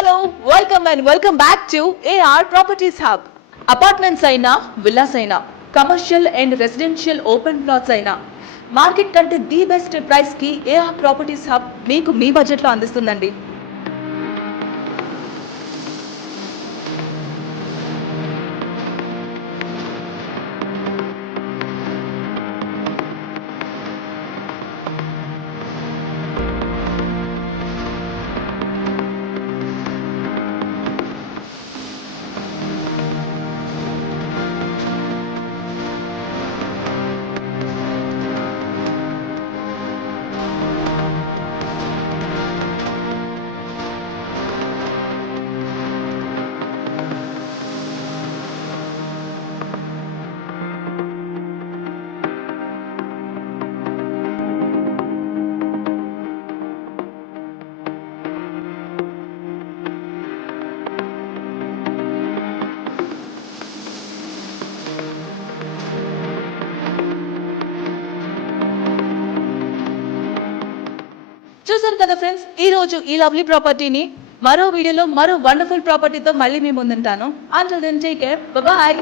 Hello welcome back to AR properties hub. Apartments అయినా villas అయినా commercial and residential open plots అయినా market కంటే the best price కి AR properties hub మీకు మీ బడ్జెట్ లో అందిస్తుందండి. చూసారు కదా ఫ్రెండ్స్, ఈ రోజు ఈ లవ్లీ ప్రాపర్టీని మరో వీడియోలో మరో వండర్ఫుల్ ప్రాపర్టీతో మళ్ళీ మీ ముందుంటాను. Until then take care, bye bye.